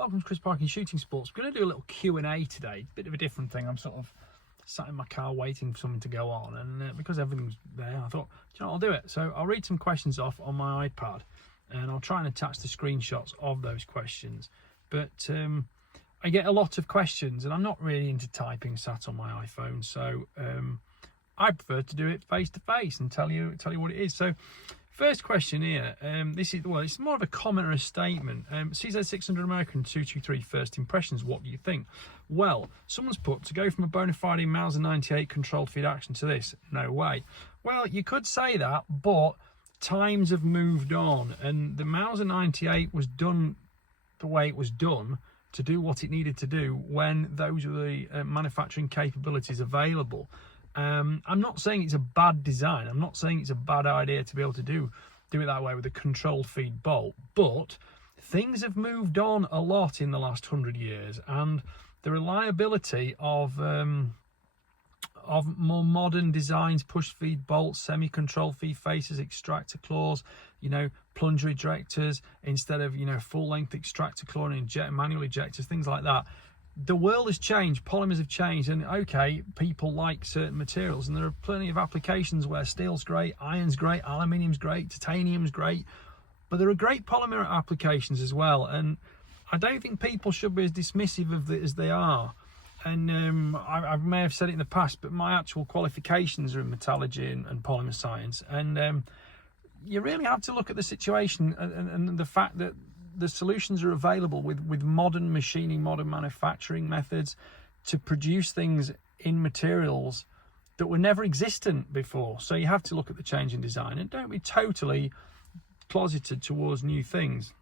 Welcome to Chris Parkin Shooting Sports. We're going to do a little Q&A today, bit of a different thing. I'm sort of sat in my car waiting for something to go on, and because everything's there, I thought, you know, I'll do it. So I'll read some questions off on my iPad, and I'll try and attach the screenshots of those questions. But I get a lot of questions, and I'm not really into typing sat on my iPhone, so I prefer to do it face to face and tell you what it is. So first question here, it's more of a comment or a statement. CZ600 American 223 first impressions, what do you think? Well, someone's put, to go from a bona fide Mauser 98 controlled feed action to this, no way. Well, you could say that, but times have moved on, and the Mauser 98 was done the way it was done to do what it needed to do when those were the manufacturing capabilities available. I'm not saying it's a bad design. I'm not saying it's a bad idea to be able to do it that way with a controlled feed bolt, but things have moved on a lot in the last 100 years, and the reliability of more modern designs, push feed bolts, semi-controlled feed faces, extractor claws, plunger ejectors instead of full length extractor claw and manual ejectors, things like that. The world has changed, polymers have changed, and okay, people like certain materials, and there are plenty of applications where steel's great, iron's great, aluminium's great, titanium's great, but there are great polymer applications as well, and I don't think people should be as dismissive of it as they are. And I may have said it in the past, but my actual qualifications are in metallurgy and polymer science, and you really have to look at the situation and the fact that the solutions are available with modern machining, modern manufacturing methods to produce things in materials that were never existent before. So you have to look at the change in design and don't be totally closeted towards new things.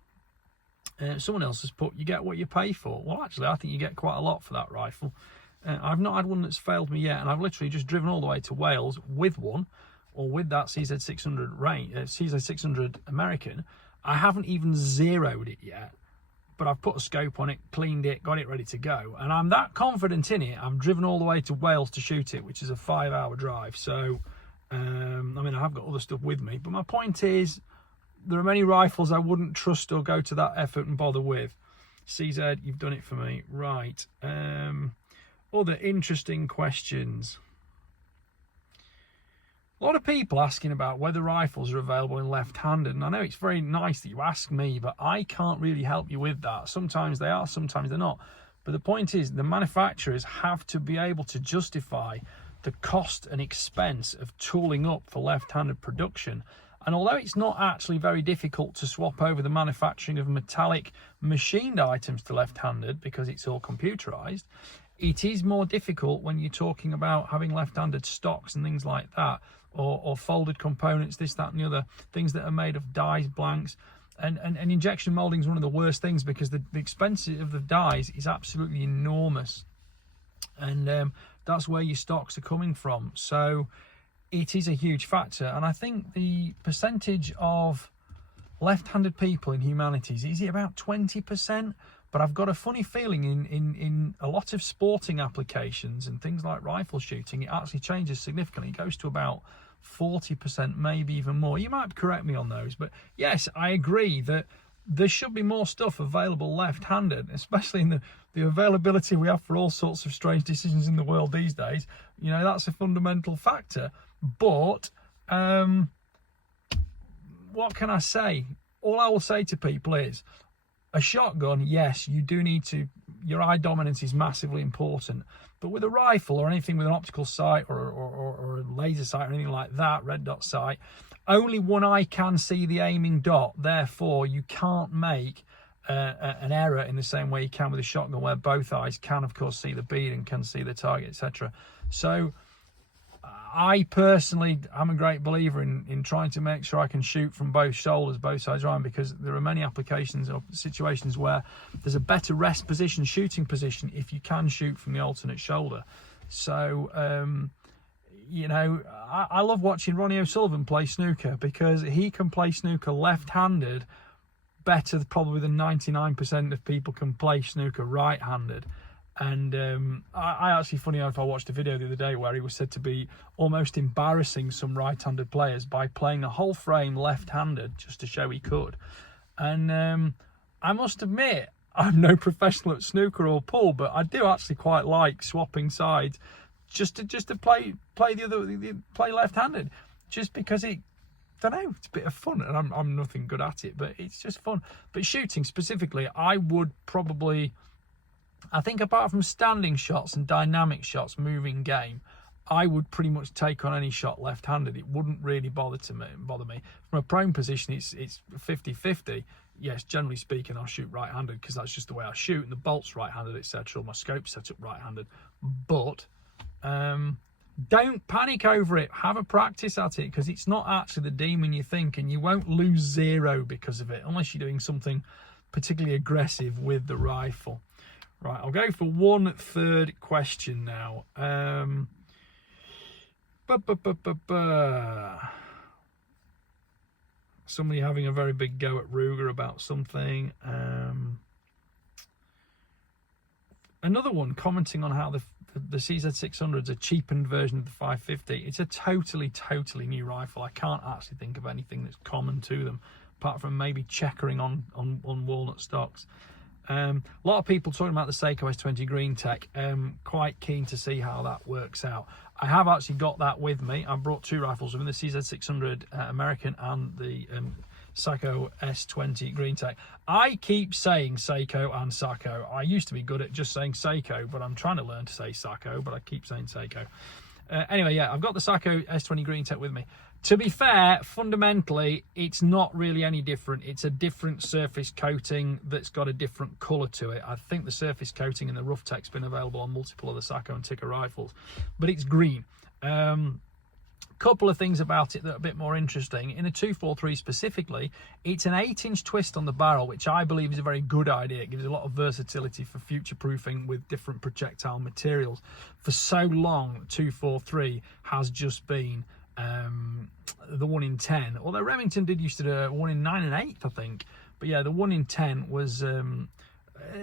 Someone else has put, you get what you pay for. Well, actually, I think you get quite a lot for that rifle. I've not had one that's failed me yet, and I've literally just driven all the way to Wales with one, or with that CZ600 American. I haven't even zeroed it yet, but I've put a scope on it, cleaned it, got it ready to go, and I'm that confident in it. I'm driven all the way to Wales to shoot it, which is a 5-hour drive. So I have got other stuff with me, but my point is, there are many rifles I wouldn't trust or go to that effort and bother with. CZ, you've done it for me. Right. Other interesting questions. A lot of people asking about whether rifles are available in left-handed, and I know it's very nice that you ask me, but I can't really help you with that. Sometimes they are, sometimes they're not. But the point is, the manufacturers have to be able to justify the cost and expense of tooling up for left-handed production. And although it's not actually very difficult to swap over the manufacturing of metallic machined items to left-handed because it's all computerized, it is more difficult when you're talking about having left-handed stocks and things like that, or folded components, this, that, and the other, things that are made of dies, blanks. And injection molding is one of the worst things because the expense of the dies is absolutely enormous. And that's where your stocks are coming from. So it is a huge factor. And I think the percentage of left-handed people in humanities, is it about 20%? But I've got a funny feeling in a lot of sporting applications and things like rifle shooting, it actually changes significantly. It goes to about 40%, maybe even more. You might correct me on those, but yes, I agree that there should be more stuff available left-handed, especially in the availability we have for all sorts of strange decisions in the world these days. That's a fundamental factor. But what can I say? All I will say to people is, a shotgun, yes, you do need to, your eye dominance is massively important. But with a rifle or anything with an optical sight or a laser sight or anything like that, red dot sight, only one eye can see the aiming dot. Therefore, you can't make an error in the same way you can with a shotgun, where both eyes can, of course, see the bead and can see the target, etc. So I personally am a great believer in trying to make sure I can shoot from both shoulders, both sides around, because there are many applications or situations where there's a better rest position, shooting position, if you can shoot from the alternate shoulder. So, I love watching Ronnie O'Sullivan play snooker, because he can play snooker left-handed better probably than 99% of people can play snooker right-handed. And I actually, funny enough, I watched a video the other day where he was said to be almost embarrassing some right-handed players by playing a whole frame left-handed just to show he could. And I must admit, I'm no professional at snooker or pool, but I do actually quite like swapping sides, just to play left-handed, just because it, I don't know, it's a bit of fun, and I'm nothing good at it, but it's just fun. But shooting specifically, I would probably, I think apart from standing shots and dynamic shots, moving game, I would pretty much take on any shot left-handed. It wouldn't really bother me. From a prone position, it's 50-50. Yes, generally speaking, I'll shoot right-handed because that's just the way I shoot, and the bolt's right-handed, etc. My scope's set up right-handed. But don't panic over it. Have a practice at it, because it's not actually the demon you think, and you won't lose 0 because of it, unless you're doing something particularly aggressive with the rifle. Right, I'll go for 1/3 question now. Somebody having a very big go at Ruger about something. Another one commenting on how the CZ600 is a cheapened version of the 550. It's a totally new rifle. I can't actually think of anything that's common to them, apart from maybe checkering on walnut stocks. A lot of people talking about the Sako S20 Green Tech. Quite keen to see how that works out. I have actually got that with me. I brought 2 rifles with me, the CZ600 American and the Sako S20 Green Tech. I keep saying Sako and Sako. I used to be good at just saying Sako, but I'm trying to learn to say Sako, but I keep saying Sako. Anyway, yeah, I've got the Sako S20 Green Tech with me. To be fair, fundamentally, it's not really any different. It's a different surface coating that's got a different colour to it. I think the surface coating in the rough tech's been available on multiple of the Sako and Tikka rifles, but it's green. Couple of things about it that are a bit more interesting. In a 243 specifically, it's an 8-inch twist on the barrel, which I believe is a very good idea. It gives a lot of versatility for future proofing with different projectile materials. For so long, 243 has just been the 1 in 10, although Remington did used to do a 1 in 9 and 8, I think. But yeah, the 1 in 10 was a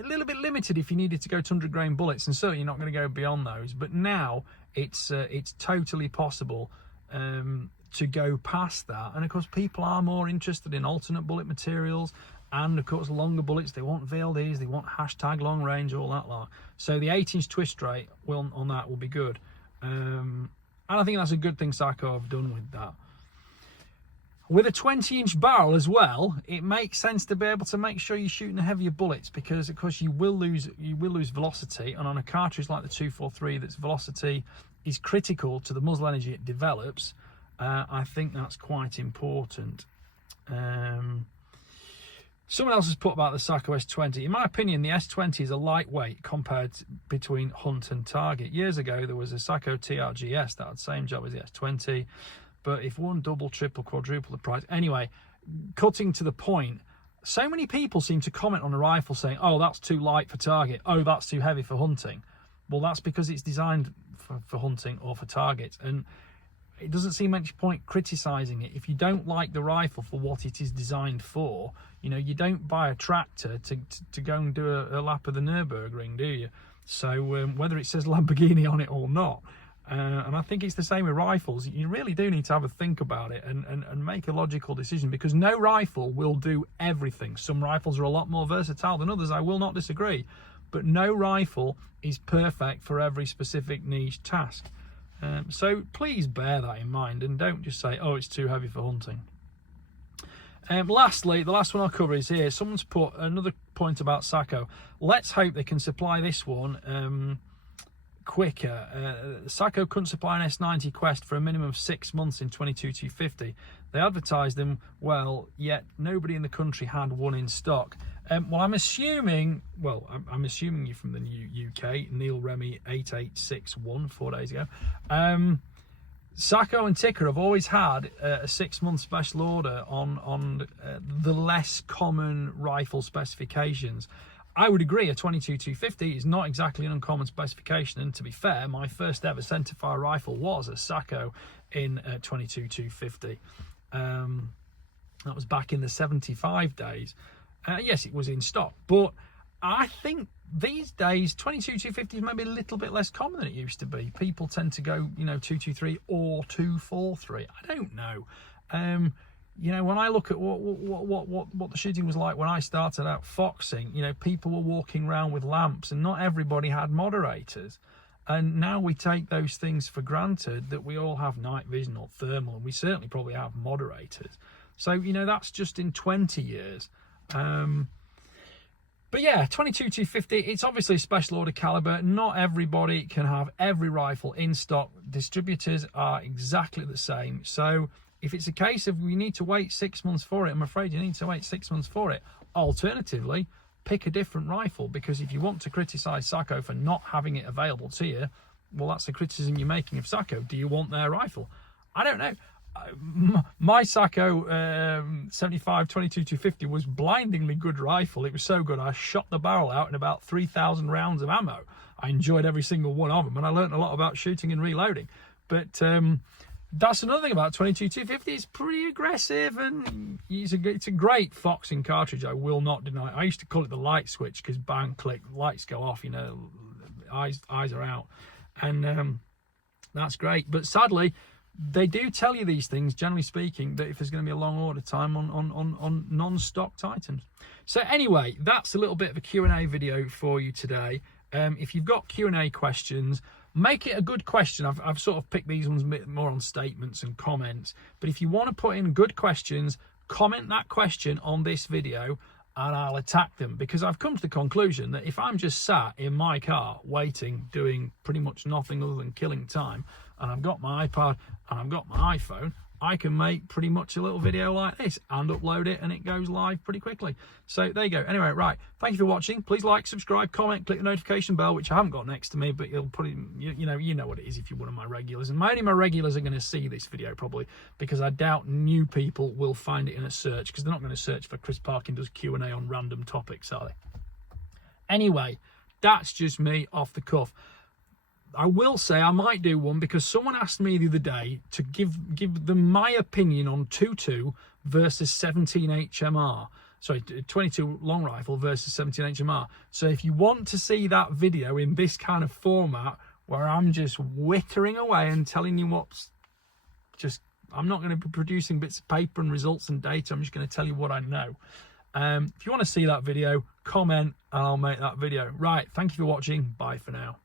little bit limited if you needed to go to 100 grain bullets, and certainly you're not going to go beyond those. But now it's totally possible to go past that, and of course people are more interested in alternate bullet materials, and of course longer bullets. They want VLDs, they want hashtag long range, all that lot. So the 8-inch twist rate on that will be good, and I think that's a good thing Sako have done with that. With a 20-inch barrel as well, it makes sense to be able to make sure you're shooting the heavier bullets, because of course you will lose velocity, and on a cartridge like the 243, that's velocity is critical to the muzzle energy it develops. I think that's quite important. Someone else has put about the Sako S20. In my opinion, the S20 is a lightweight compared between hunt and target. Years ago, there was a Sako TRGS that had the same job as the S20, but if one double, triple, quadruple the price. Anyway, cutting to the point, so many people seem to comment on a rifle saying, oh, that's too light for target. Oh, that's too heavy for hunting. Well, that's because it's designed for hunting or for target, and it doesn't seem much point criticizing it. If you don't like the rifle for what it is designed for, you know, you don't buy a tractor to go and do a lap of the Nürburgring, do you? So whether it says Lamborghini on it or not, and I think it's the same with rifles, you really do need to have a think about it and make a logical decision, because no rifle will do everything. Some rifles are a lot more versatile than others, I will not disagree, but no rifle is perfect for every specific niche task. So please bear that in mind, and don't just say, oh, it's too heavy for hunting. Lastly, the last one I'll cover is here. Someone's put another point about Sako. Let's hope they can supply this one quicker. Sako couldn't supply an S90 Quest for a minimum of 6 months in 22-250. They advertised them well, yet nobody in the country had one in stock. Well, I'm assuming you're from the UK. Neil Remy 8861 4 days ago. Sako and Tikka have always had a 6-month special order on the less common rifle specifications. I would agree, a 22-250 is not exactly an uncommon specification, and to be fair, my first ever centerfire rifle was a Sako in 22-250. That was back in the 75 days. Yes, it was in stock, but I think these days 22-250 is maybe a little bit less common than it used to be. People tend to go, 223 or 243. I don't know. you know, when I look at what the shooting was like when I started out foxing, you know, people were walking around with lamps and not everybody had moderators. And now we take those things for granted, that we all have night vision or thermal, and we certainly probably have moderators. So, you know, that's just in 20 years. But yeah, 22-250, it's obviously a special order caliber. Not everybody can have every rifle in stock. Distributors are exactly the same. So if it's a case of we need to wait 6 months for it, I'm afraid you need to wait 6 months for it. Alternatively, pick a different rifle, because if you want to criticize Sako for not having it available to you, well, that's the criticism you're making of Sako. Do you want their rifle? I don't know. My Sako 75 22-250 was blindingly good rifle. It was so good I shot the barrel out in about 3,000 rounds of ammo. I enjoyed every single one of them, and I learned a lot about shooting and reloading. But that's another thing about 22-250. It's pretty aggressive, and it's a great foxing cartridge, I will not deny. I used to call it the light switch, because bang, click, lights go off, you know, eyes are out, and that's great. But sadly, they do tell you these things, generally speaking, that if there's going to be a long order time on non-stocked items. So anyway, that's a little bit of a Q&A video for you today. If you've got Q&A questions, make it a good question. I've sort of picked these ones a bit more on statements and comments. But if you want to put in good questions, comment that question on this video and I'll attack them. Because I've come to the conclusion that if I'm just sat in my car waiting, doing pretty much nothing other than killing time, and I've got my iPad and I've got my iPhone, I can make pretty much a little video like this and upload it, and it goes live pretty quickly. So there you go. Anyway, right, thank you for watching. Please like, subscribe, comment, click the notification bell, which I haven't got next to me, but you'll put it, you know what it is if you're one of my regulars. And only my regulars are going to see this video probably, because I doubt new people will find it in a search, because they're not going to search for Chris Parkin does Q&A on random topics, are they? Anyway, that's just me off the cuff. I will say I might do one, because someone asked me the other day to give them my opinion on 22 versus 17 HMR. Sorry, 22 long rifle versus 17 HMR. So if you want to see that video in this kind of format, where I'm just wittering away and telling you what's just, I'm not going to be producing bits of paper and results and data. I'm just going to tell you what I know. If you want to see that video, comment and I'll make that video. Right, thank you for watching. Bye for now.